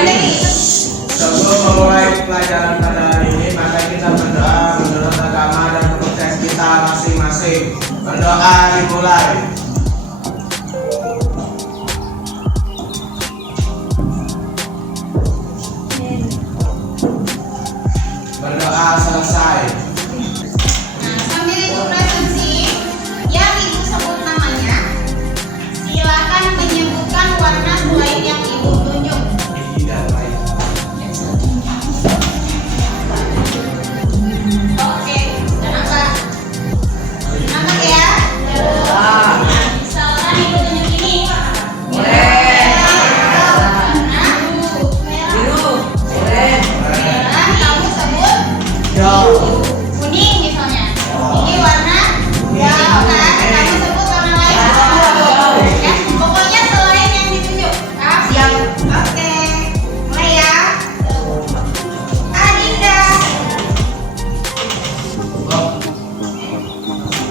Sebelum memulai pelajaran pada hari ini, maka kita berdoa menurut agama dan kepercayaan kita masing-masing. Berdoa dimulai. Berdoa selesai. Nah, sambil ibu presentasi yang ibu sebut namanya, silakan menyebutkan warna selain yang ibu tunjuk. Oke, kenapa? Kenapa ya? Misalkan ibu tunjuk ini. Kamu sebut kuning misalnya. Ini warna hijau kan? Kamu sebut warna lain. Ya, pokoknya selain yang ditunjuk. Siap. Oke. Mulai ya. Adinda.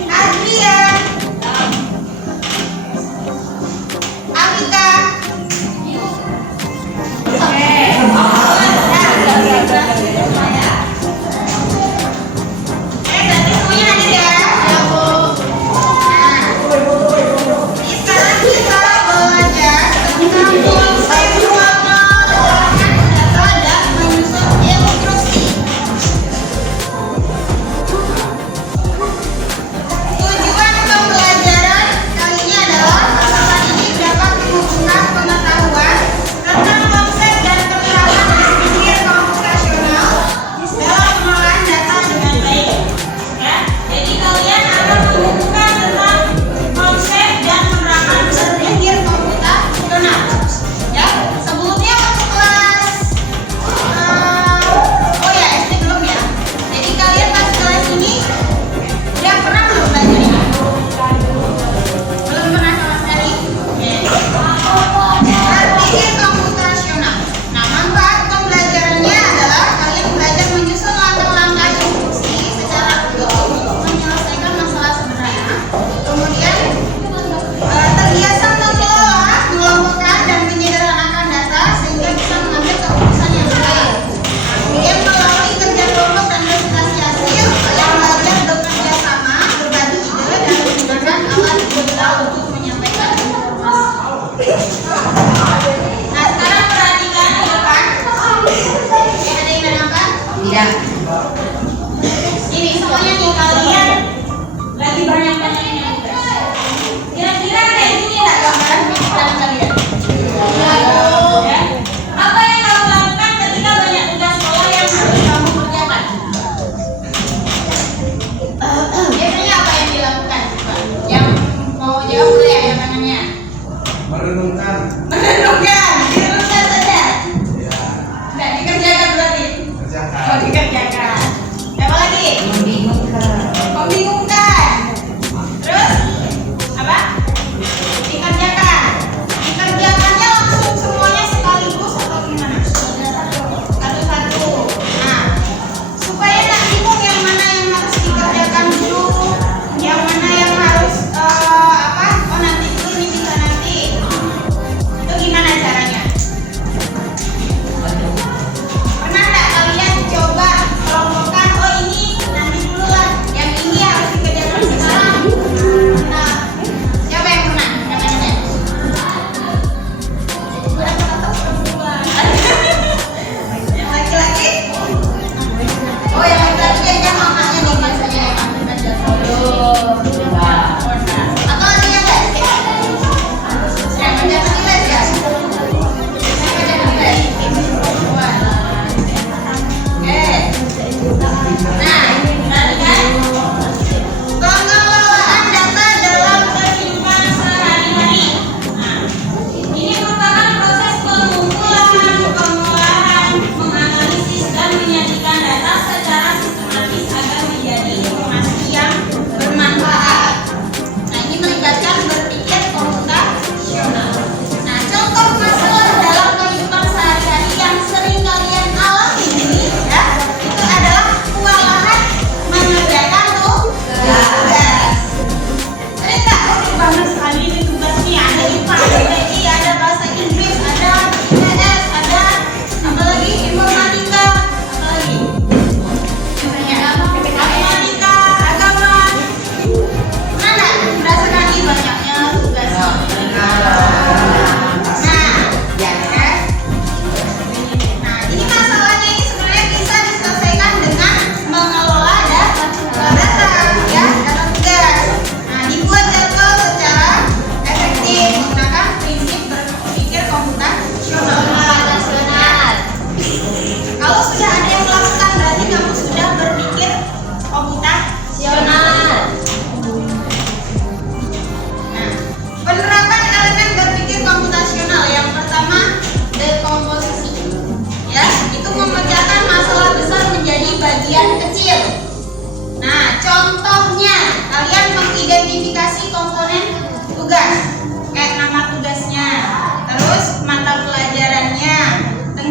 Adrian. Amika. Berarti semuanya hadir ya? Ya, Bu. Nah, sekarang kita belajar tentang konsep ruang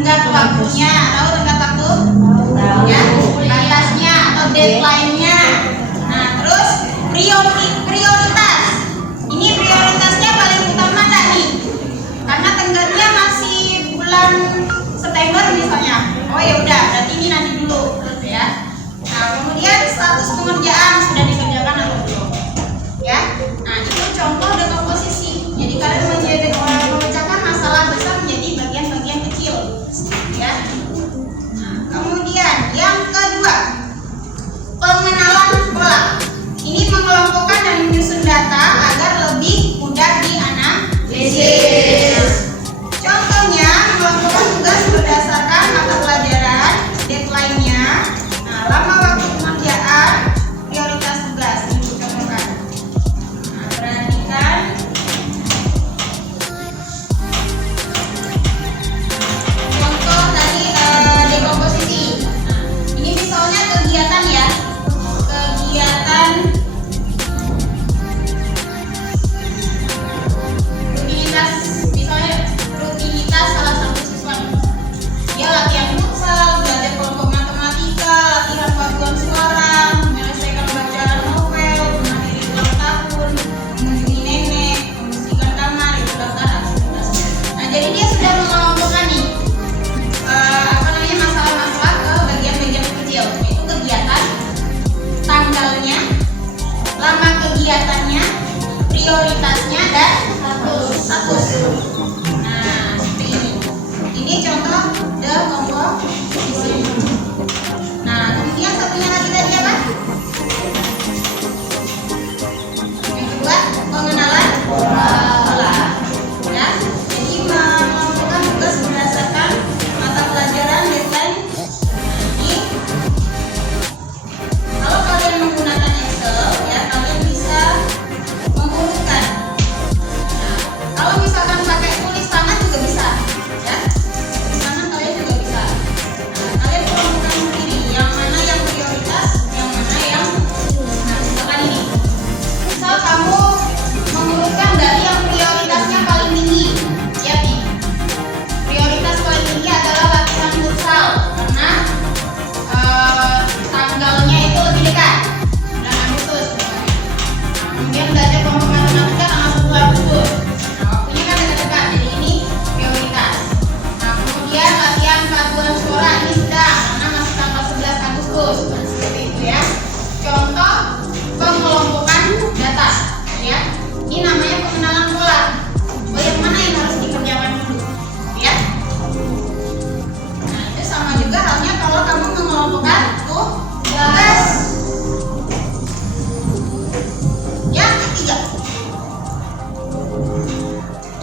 tenggat waktunya, tahu tenggat waktu? Ya, batasnya atau deadline-nya. Nah, terus prioritas. Ini prioritasnya paling utama enggak nih? Karena tenggatnya masih bulan September misalnya. Oh ya udah, berarti ini nanti dulu, ya. Nah, kemudian status pengerjaan sudah dikerjakan atau belum? Ya. Nah, itu contoh dekomposisi. Jadi kalian memecahkan masalah besar menjadi bagian-bagian kecil, ya. Nah, kemudian yang kedua, pengenalan pola. Ini mengelompokkan dan menyusun data agar lebih mudah dianalisis. Contohnya, mengelompokkan tugas berdasarkan mata pelajaran, deadline-nya, nah, lama waktu pengerjaan, prioritas tugas. Ini dicontohkan. Nah, perhatikan. Contoh tadi dekomposisi. Nah, ini misalnya kegiatan ya. Kegiatan rutinitas, misalnya rutinitas salah satu siswa nih. Dia latihan futsal, belajar kelompok matematika, latihan paduan suara, menyelesaikan bacaan novel, menghadiri ulang tahun, mengunjungi nenek, membersihkan kamar, itu daftar aktivitasnya. Nah, jadi dia sudah mengelompokkan nih masalah-masalah ke bagian-bagian kecil, yaitu kegiatan, tanggalnya, lama kegiatannya, prioritasnya, dan status. Nah, seperti ini. Ini contoh dekomposisi. Nah, kemudian satunya lagi tadi apa? Yang kedua, pengenalan pola. Ya, jadi mengelompokkan tugas berdasarkan mata pelajaran, deadline. Ini kalau kalian menggunakan Excel, ya kalian bisa menghubungkan. Nah, kalau misalkan pakai tulis tangan juga bisa, ya. Tulis tangan kalian juga bisa. Nah, kalian kelompokkan sendiri yang mana yang prioritas, yang mana yang, nah, misalkan ini. Misal kamu mengurutkan dari yang prioritasnya paling tinggi. Lihat nih. Prioritas paling tinggi adalah latihan futsal karena tanggalnya itu lebih dekat, bulan Agustus misalnya. Kemudian belajar kelompok matematika tanggal 10 Agustus. Nah, waktunya kan dekat-dekat, jadi ini prioritas. Nah, kemudian latihan paduan suara ini sedang karena masih tanggal 11 Agustus. Nah, seperti itu ya. Contoh pengelompokan data, ya. Ini namanya pengenalan pola. Oh, yang mana yang harus dikerjakan dulu, ya. Nah, itu sama juga halnya kalau kamu mengelompokkan tugas. Yang ketiga.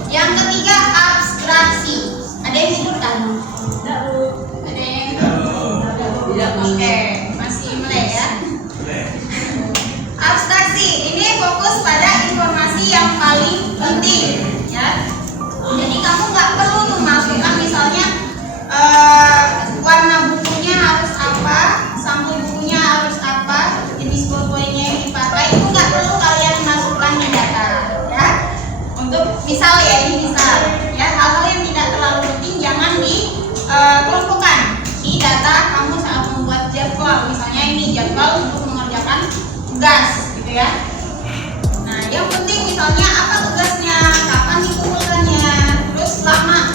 Yang ketiga, abstraksi. Ada yang tidur kan? Ada yang Oke, masih melek ya. Abstraksi ini fokus pada informasi yang paling penting, ya. Jadi kamu nggak perlu tuh masukkan misalnya warna bukunya harus apa, sampul bukunya harus apa, jenis pulpennya yang dipakai, itu nggak perlu kalian masukkan di data, ya. Untuk misal ya, ini misal, ya, hal-hal yang tidak terlalu penting jangan dikelompokkan di data kamu saat membuat jadwal. Misalnya ini jadwal untuk mengerjakan tugas, gitu ya. Nah, yang penting misalnya apa tugasnya, kapan dikumpulkannya, terus lama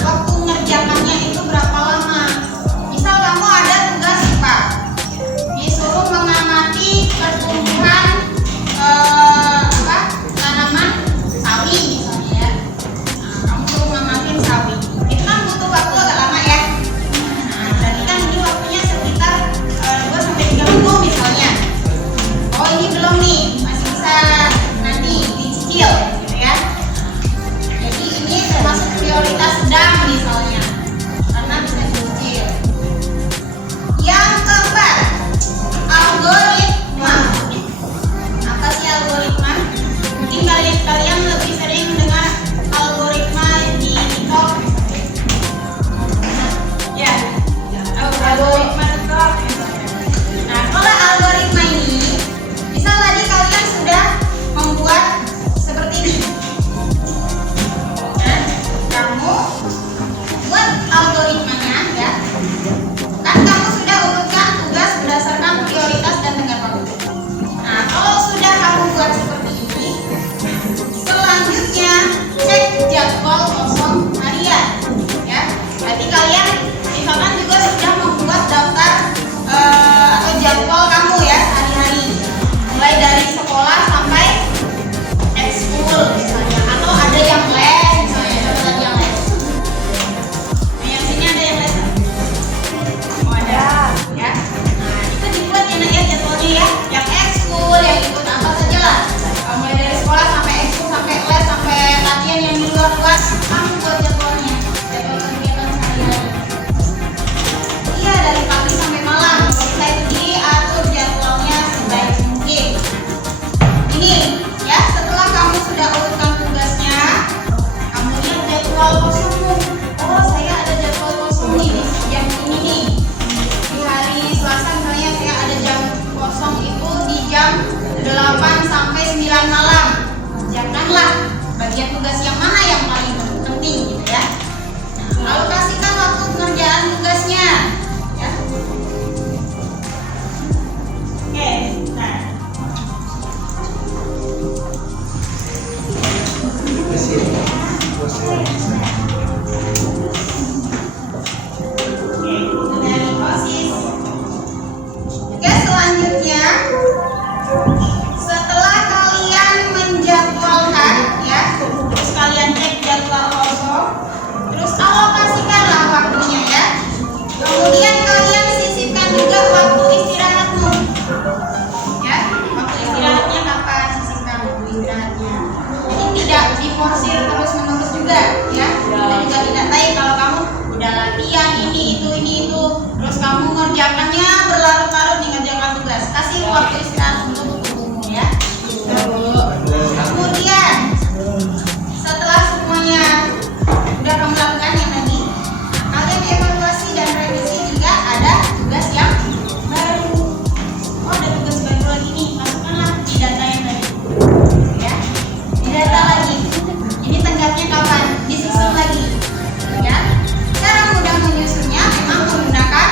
Itu dari OSIS. Oke, selanjutnya setelah kalian menjadwalkan ya, terus kalian cek jadwal kosong, terus alokasikanlah waktunya ya. Kemudian kalian sisipkan juga waktu istirahatmu. Ya, waktu istirahatnya kapan? Sisipkan waktu istirahatnya. Jadi tidak diforsir terus-menerus juga ya. Kita juga tidak tahu kalau kamu udah latihan ini itu, terus kamu ngerjakannya berlarut-larut nih ngerjakan tugas. Kasih waktu istirahat untuk tubuhmu ya. Kemudian setelah semuanya udah kamu lakukan yang tadi, kalian evaluasi dan revisi juga ada tugas yang baru. Oh, ada tugas baru lagi nih, masukkanlah di data yang tadi. Ya, di data lagi. Ini tenggatnya kapan? Disusun lagi. Ya, cara mudah menyusunnya memang menggunakan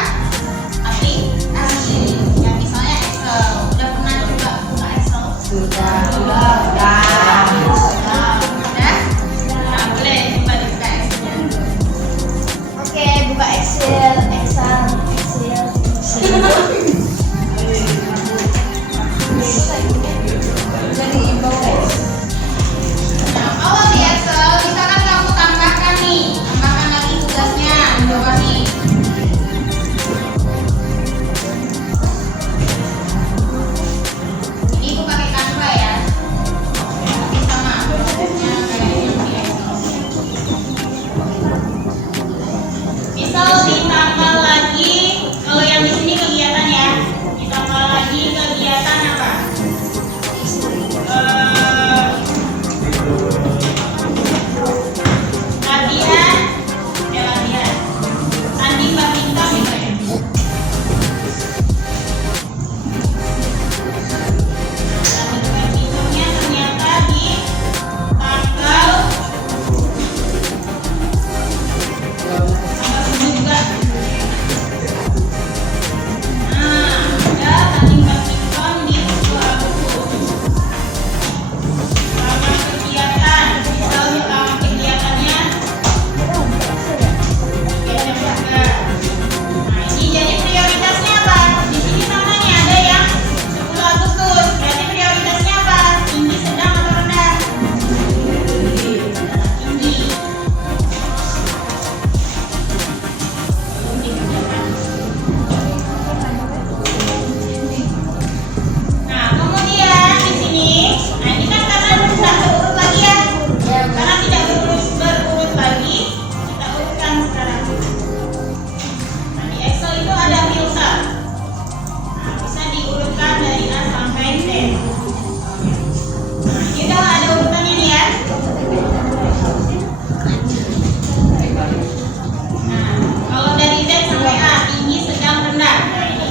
aplikasi. Ya, misalnya Excel. Udah pernah coba buka Excel? Sudah. Ada? Nah, boleh coba dibuka Excelnya. Oke, buka Excel. Jadi bawah. Nah, kalau di Excel, misalkan kamu tambahkan lagi tugasnya di bawah nih. Ini aku pakai Canva ya. Tapi sama prosesnya kayak yang di Excel. Misal ditambah lagi, kalau yang di sini kegiatan ya, ditambah lagi kegiatan apa? Latihan, tanding badminton gitu ya. Tanding badmintonnya ternyata di tanggal 7 juga. Nah, ada tanding badminton di 2 Agustus. Sama kegiatan, misal utama kegiatannya kegiatan juga. Nah, ini jadi prioritasnya apa? Di sini namanya ada yang 10 Agustus. Berarti prioritasnya apa? Tinggi, sedang, atau rendah? Tinggi. Nah, kemudian di sini, nah ini kan karena tidak berurut lagi ya. Karena tidak berurut lagi, kita urutkan sekarang. Nah, di Excel itu ada filter. Nah, bisa diurutkan dari A sampai Z. Nah, ini udah ada urutannya nih ya. Nah, kalau dari Z sampai A, tinggi, sedang, rendah. Nah, ini.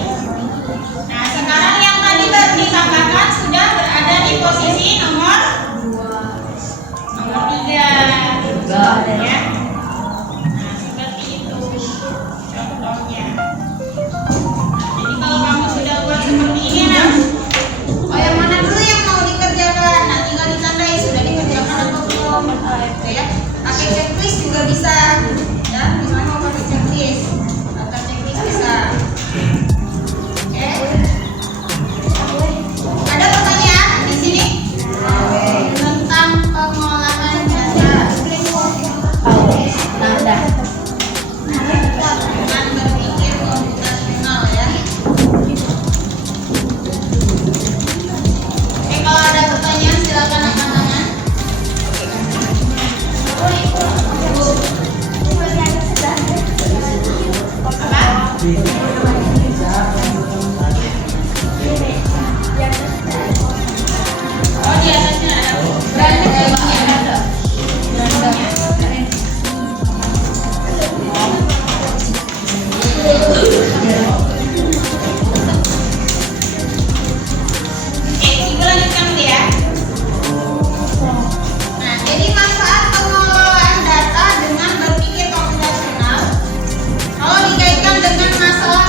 Nah, sekarang yang tadi baru ditambahkan sudah berada di posisi nomor 3. Ya. Nah, seperti itu contohnya. Jadi kalau kamu sudah buat seperti ini, nah, oh yang mana dulu yang mau dikerjakan? Nah, tinggal ditandai sudah dikerjakan atau belum. Gitu ya. Pakai checklist juga bisa. Ya, misalnya mau pakai checklist, daftar checklist bisa. Oke. Ada pertanyaan di sini tentang pengolahan data dengan berpikir komputasional ya. Oke, kalau ada pertanyaan silakan angkat tangan. Apa? Oh, di atasnya ada. Berarti ada. Oke, kita lanjutkan dulu ya. Nah, jadi manfaat pengelolaan data dengan berpikir komputasional. Kalau dikaitkan dengan masalah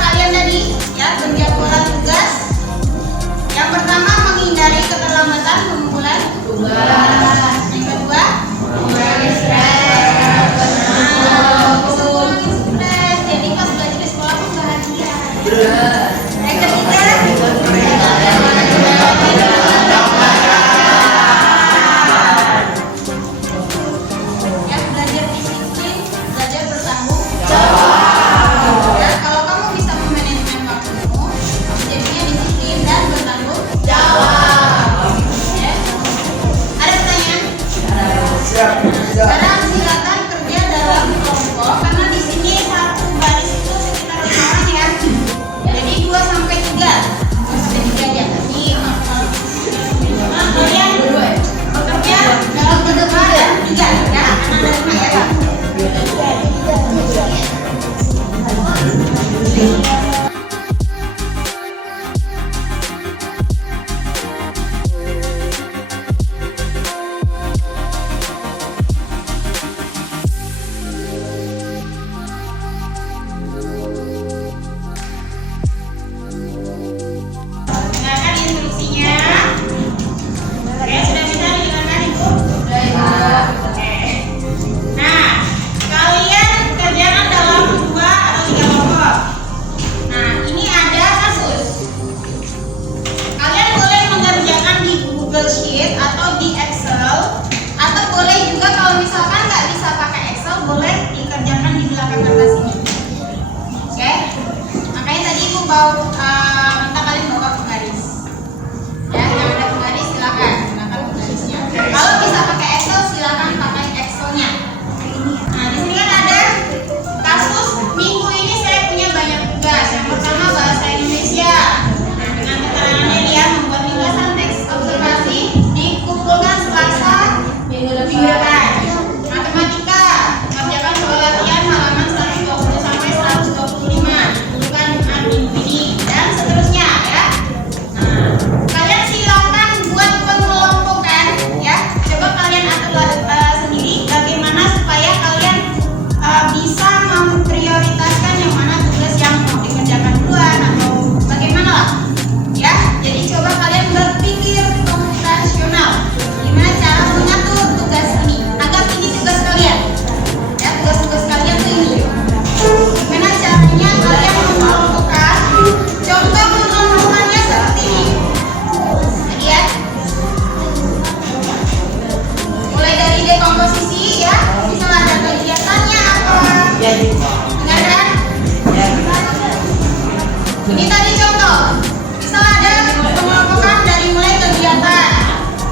Ini tadi contoh. Misal ada pengelompokan dari mulai kegiatan,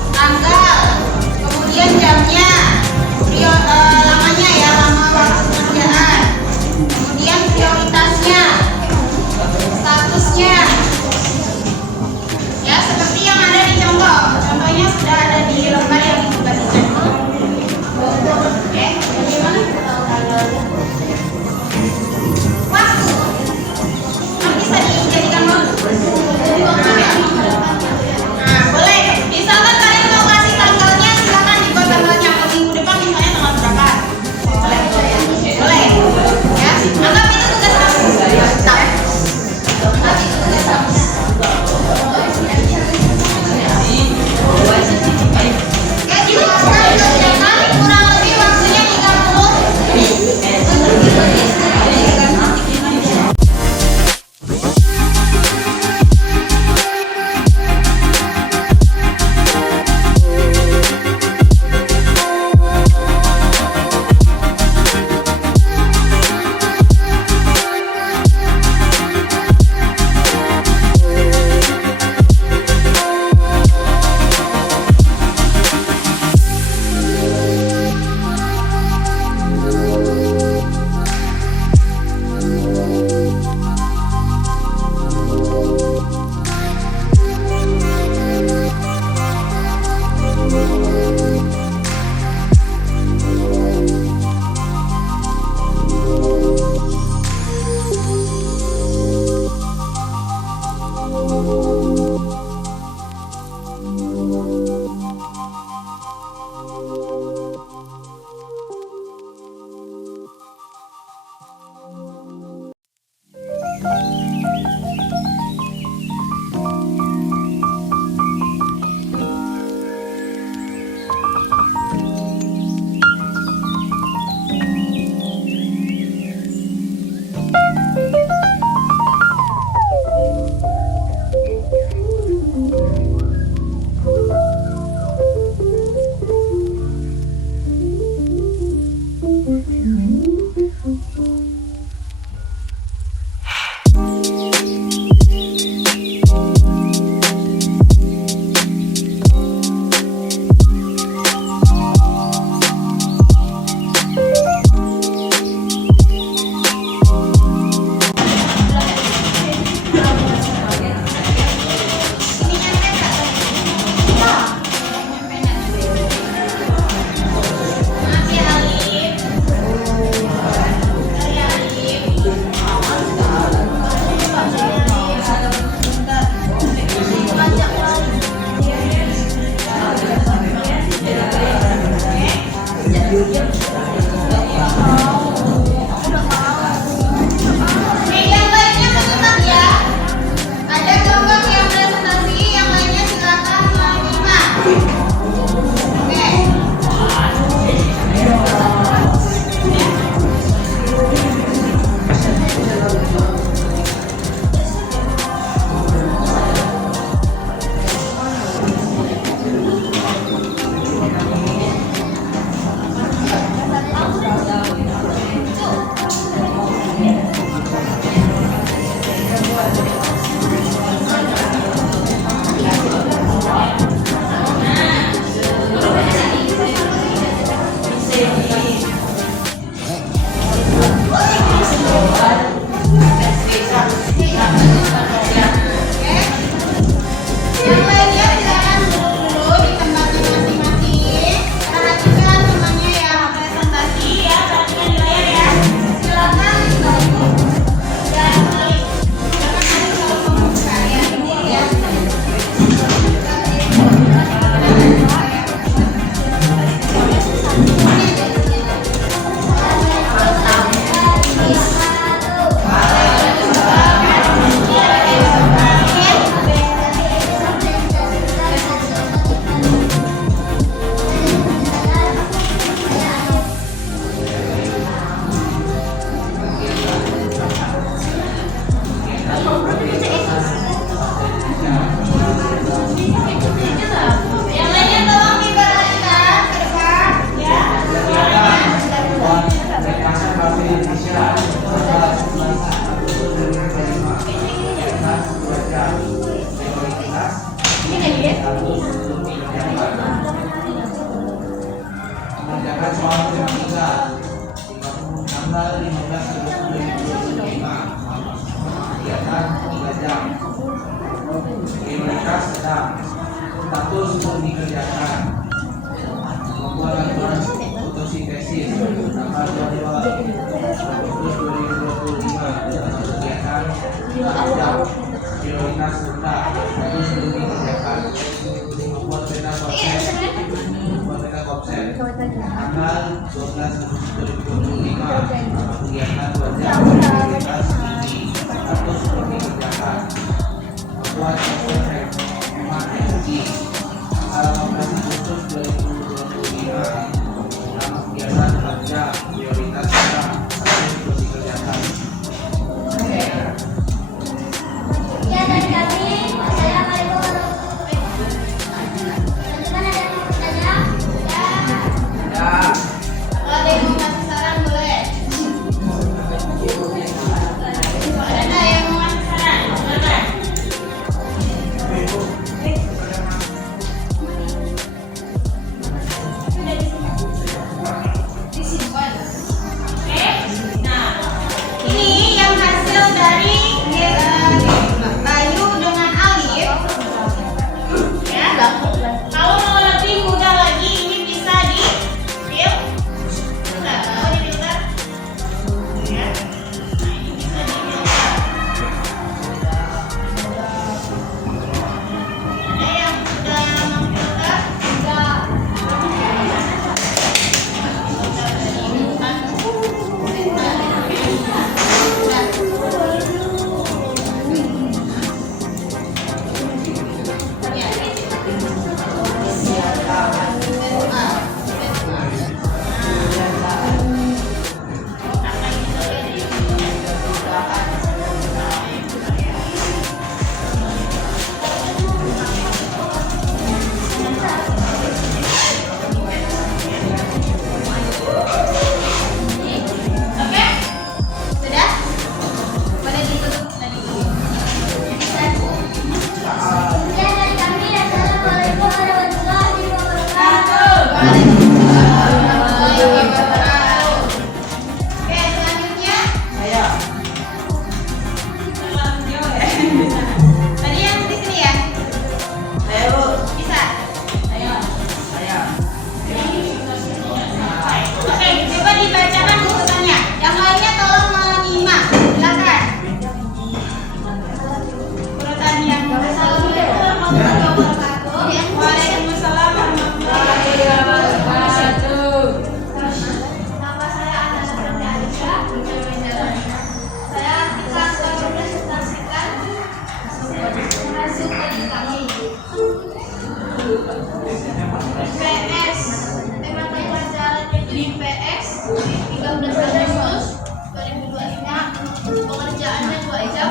tanggal, kemudian jamnya, lamanya ya, lama waktu pekerjaan, kemudian prioritasnya, statusnya. Ya, seperti yang ada di contoh. Contohnya sudah ada di lembar yang dibagikan. Oke, bagaimana? Waktu. Kan bisa dijadikan waktu. Nah, boleh. Misalkan kalian mau kasih tanggalnya, silakan dibuat tanggalnya ke minggu depan, misalnya tanggal berapa.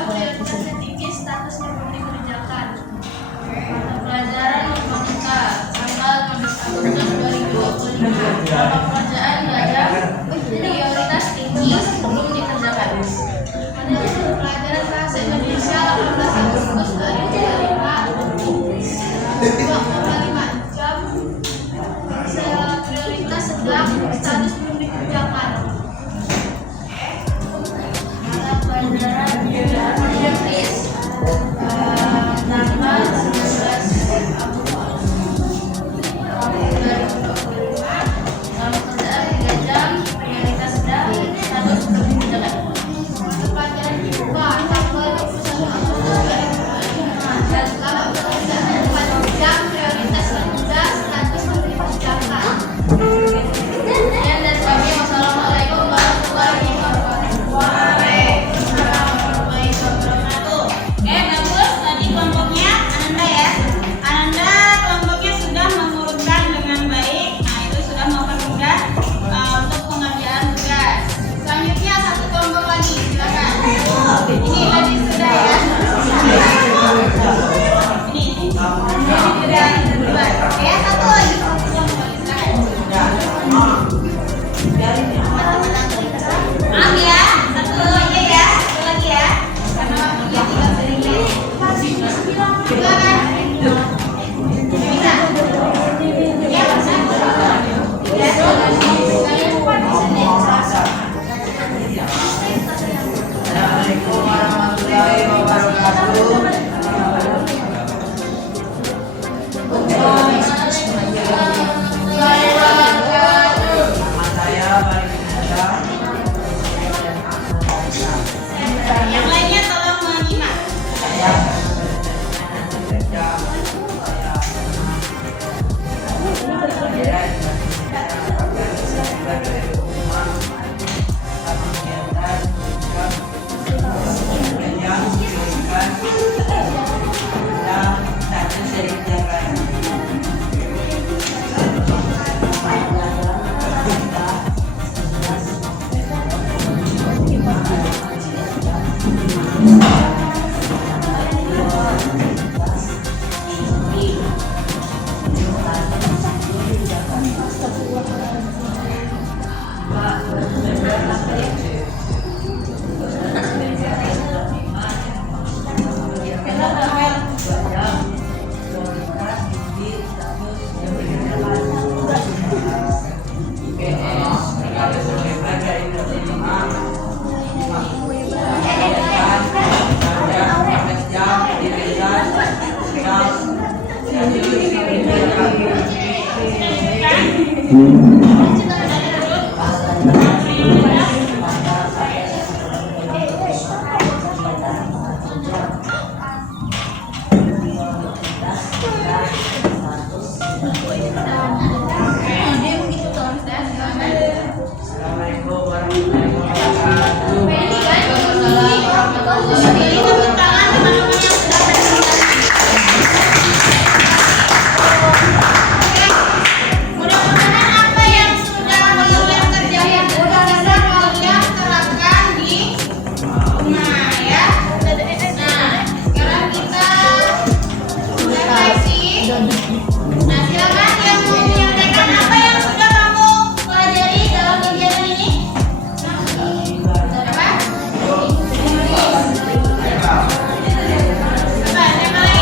prioritasnya tinggi, statusnya belum dikerjakan. Mata pelajaran matematika tanggal 15 Agustus 2025. Mata pelajaran belajar prioritas tinggi belum dikerjakan. Pelajaran bahasa Indonesia 18 Agustus 2025. 2,5 jam. Prioritas sedang, status belum dikerjakan. Mata pelajaran Inggris tanggal 19 Agustus 2025. Selama kerjaan 3 jam, prioritas sedang, status belum dikerjakan. Mata pelajaran IPA tanggal 21 Agustus 2025. Dan selama kerjaan 4 jam, prioritas rendah, status belum dikerjakan. Sekian dari kami. Wassalamualaikum warahmatullahi wabarakatuh. Waalaikumsalam warahmatullahi wabarakatuh. Bagus. Tadi kelompoknya Ananda ya. Ananda kelompoknya sudah mengurutkan dengan baik. Nah, itu sudah mempermudah untuk pengerjaan tugas. Selanjutnya satu kelompok lagi, silakan. Ini tadi sudah ya. Ini sudah duluan. Oke, satu lagi kelompok lagi, silakan. Maaf ya, satu aja ya, satu lagi ya. Karena waktunya tidak sedikit. Silakan. Bisa. Ya, Assalamualaikum warahmatullahi wabarakatuh. Nama saya Baginda. Yang lainnya tolong menyimak. Saya kerja Assalamualaikum warahmatullahi wabarakatuh. Beri tepuk tangan teman-teman yang sudah presentasi. Mudah-mudahan apa yang sudah kalian kerjakan sudah bisa kalian terapkan di rumah ya. Nah, sekarang kita refleksi. Nah, silakan yang mau menyampaikan apa yang sudah kamu pelajari dalam kegiatan ini.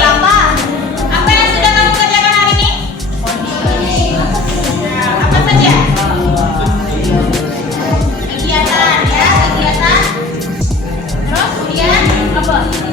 Apa? Apa yang sudah kamu kerjakan hari ini? Nah, apa saja? Kegiatan ya, kegiatan. Terus kemudian apa?